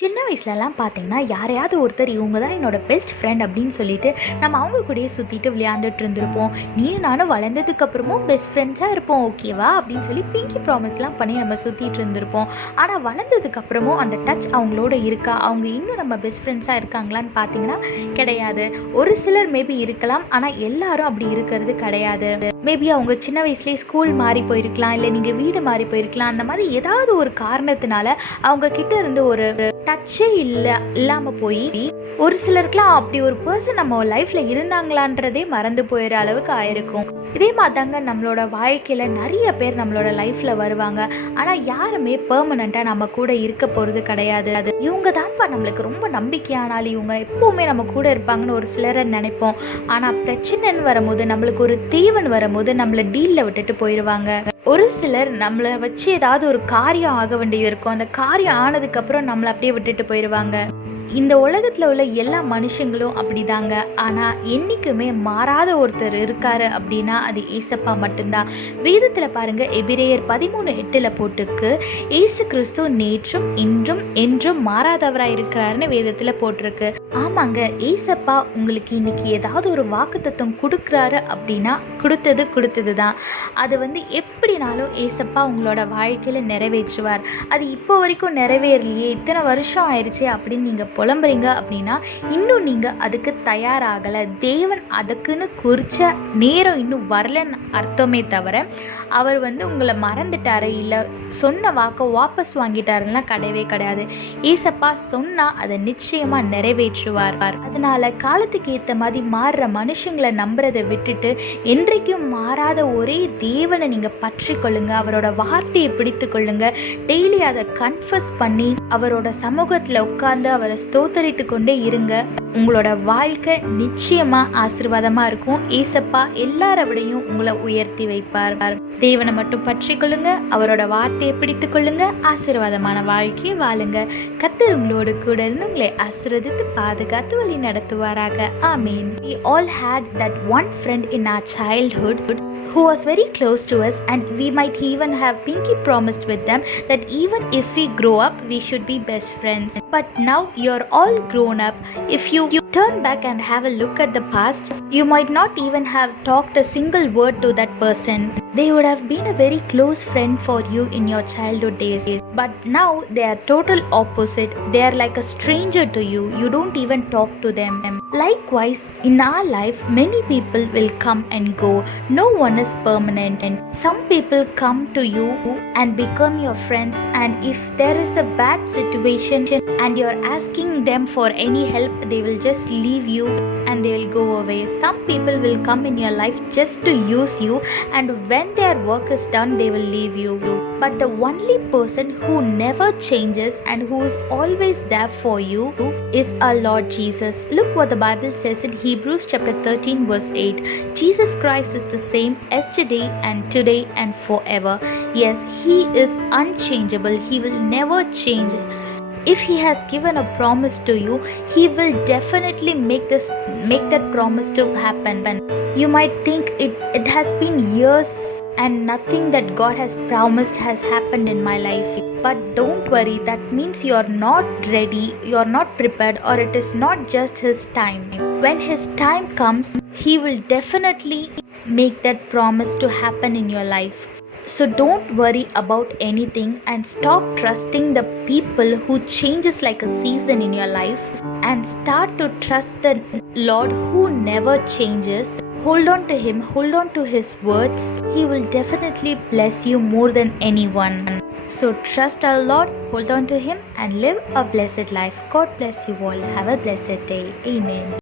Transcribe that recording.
சின்ன வயசுலலாம் பார்த்தீங்கன்னா, யாரையாவது ஒருத்தர் இவங்க தான் என்னோட பெஸ்ட் ஃப்ரெண்ட் அப்படின்னு சொல்லிட்டு, நம்ம அவங்க கூடயே சுற்றிட்டு விளையாண்டுட்டு இருந்திருப்போம். நீயும் நானும் வளர்ந்ததுக்கப்புறமும் பெஸ்ட் ஃப்ரெண்ட்ஸாக இருப்போம், ஓகேவா அப்படின்னு சொல்லி பிங்கி ப்ராமிஸ்லாம் பண்ணி நம்ம சுற்றிட்டு இருந்திருப்போம். ஆனால் வளர்ந்ததுக்கப்புறமும் அந்த டச் அவங்களோட இருக்கா, அவங்க இன்னும் நம்ம பெஸ்ட் ஃப்ரெண்ட்ஸாக இருக்காங்களான்னு பார்த்தீங்கன்னா கிடையாது. ஒரு சிலர் மேபி இருக்கலாம், ஆனால் எல்லாரும் அப்படி இருக்கிறது கிடையாது. மேபி அவங்க சின்ன வயசுலேயே ஸ்கூல் மாறி போயிருக்கலாம், இல்லை நீங்கள் வீடு மாறி போயிருக்கலாம். அந்த மாதிரி ஏதாவது ஒரு காரணத்தினால அவங்க கிட்ட இருந்து ஒரு டச்சே இல்லாமல் போய் ஒரு சிலருக்குலாம் அப்படி ஒரு பர்சன் நம்ம லைஃப்பில் இருந்தாங்களான்றதே மறந்து போயிடுற அளவுக்கு ஆயிருக்கும். இதே மாதிரி தாங்க நம்மளோட வாழ்க்கையில் நிறைய பேர் நம்மளோட லைஃப்பில் வருவாங்க. ஆனால் யாருமே பெர்மனண்ட்டாக நம்ம கூட இருக்க போகிறது கிடையாது. அது இவங்க தான்ப்பா நம்மளுக்கு ரொம்ப நம்பிக்கையானாலும், இவங்க எப்போவுமே நம்ம கூட இருப்பாங்கன்னு ஒரு சிலரை நினைப்போம். ஆனால் பிரச்சனைன்னு வரும்போது, நம்மளுக்கு ஒரு தேவன் வரும்போது நம்மளை டீலில் விட்டுட்டு போயிடுவாங்க. ஒரு சிலர் நம்மளை வச்சு ஏதாவது ஒரு காரியம் ஆக வேண்டியது இருக்கும். அந்த காரியம் ஆனதுக்கப்புறம் நம்மளை அப்படியே விட்டுட்டு போயிடுவாங்க. இந்த உலகத்தில் உள்ள எல்லா மனுஷங்களும் அப்படிதாங்க. ஆனால் என்றைக்குமே மாறாத ஒருத்தர் இருக்காரு அப்படின்னா அது ஏசப்பா மட்டும்தான். வேதத்தில் பாருங்க, எபிரேயர் 13:8 போட்டிருக்கு, ஏசு கிறிஸ்து நேற்றும் இன்றும் என்றும் மாறாதவராக இருக்கிறாருன்னு வேதத்தில் போட்டிருக்கு. ஆமாங்க, ஏசப்பா உங்களுக்கு இன்னைக்கு ஏதாவது ஒரு வாக்குத்தத்தம் கொடுக்குறாரு அப்படின்னா கொடுத்தது தான். அது எப்படினாலும் ஏசப்பா உங்களோட வாழ்க்கையில் நிறைவேற்றுவார். அது இப்போ வரைக்கும் நிறைவேறலையே, இத்தனை வருஷம் ஆயிடுச்சு அப்படின்னு நீங்கள் புலம்புறீங்க அப்படின்னா இன்னும் நீங்கள் அதுக்கு தயாராகலை. தேவன் அதுக்குன்னு குறித்த நேரம் இன்னும் வரலன்னு அர்த்தமே தவிர அவர் உங்களை மறந்துட்டாரு, இல்லை சொன்ன வாக்கை வாபஸ் வாங்கிட்டாருன்னா கிடையவே கிடையாது. ஏசப்பா சொன்னால் அதை நிச்சயமாக நிறைவேற்றுவார். அதனால காலத்துக்கு ஏற்ற மாதிரி மாறுற மனுஷங்களை நம்புறதை விட்டுட்டு என்றைக்கும் மாறாத ஒரே தேவனை நீங்கள் பற்றி கொள்ளுங்க. அவரோட வார்த்தையை பிடித்து கொள்ளுங்க. டெய்லி அதை கன்ஃபஸ் பண்ணி அவரோட சமூகத்தில் உட்கார்ந்து அவரை ஸ்தோத்தரித்து கொண்டே இருங்க. உங்களோட வாழ்க்கை நிச்சயமா ஆசீர்வாதமா இருக்கும். ஏசப்பா எல்லார விடையும் உங்களை உயர்த்தி வைப்பார். தேவனை மட்டும் பற்றி கொள்ளுங்க, அவரோட வார்த்தையை பிடித்து கொள்ளுங்க, ஆசீர்வாதமான வாழ்க்கையை வாழுங்க. கர்த்தர் உங்களோடு கூட இருந்து உங்களை ஆசீர்வதித்து பாதுகாத்து வழி நடத்துவாராக. ஆமீன். We all had that one friend in our childhood who was very close to us, and we might even have pinky promised with them that even if we grow up we should be best friends. But now you're all grown up. If you turn back and have a look at the past, you might not even have talked a single word to that person. They would have been a very close friend for you in your childhood days, but now they are total opposite. They are like a stranger to you. You don't even talk to them. Likewise, in our life many people will come and go. No one is permanent, and some people come to you and become your friends, and if there is a bad situation and you're asking them for any help, they will just leave you and they will go away. Some people will come in your life just to use you, and when their work is done they will leave you. But the only person who never changes and who is always there for you is our Lord Jesus. Look what the Bible says in Hebrews chapter 13 verse 8. Jesus Christ is the same yesterday and today and forever. Yes, he is unchangeable. He will never change. If he has given a promise to you, he will definitely make that promise to happen. You might think it has been years and nothing that God has promised has happened in my life. But don't worry, that means you're not ready, you're not prepared, or it is not just his time. When his time comes, he will definitely make that promise to happen in your life. So don't worry about anything and stop trusting the people who changes like a season in your life, and start to trust the Lord who never changes. Hold on to him, hold on to his words. He will definitely bless you more than anyone. So trust our Lord, hold on to him, and live a blessed life. God bless you all. Have a blessed day. Amen.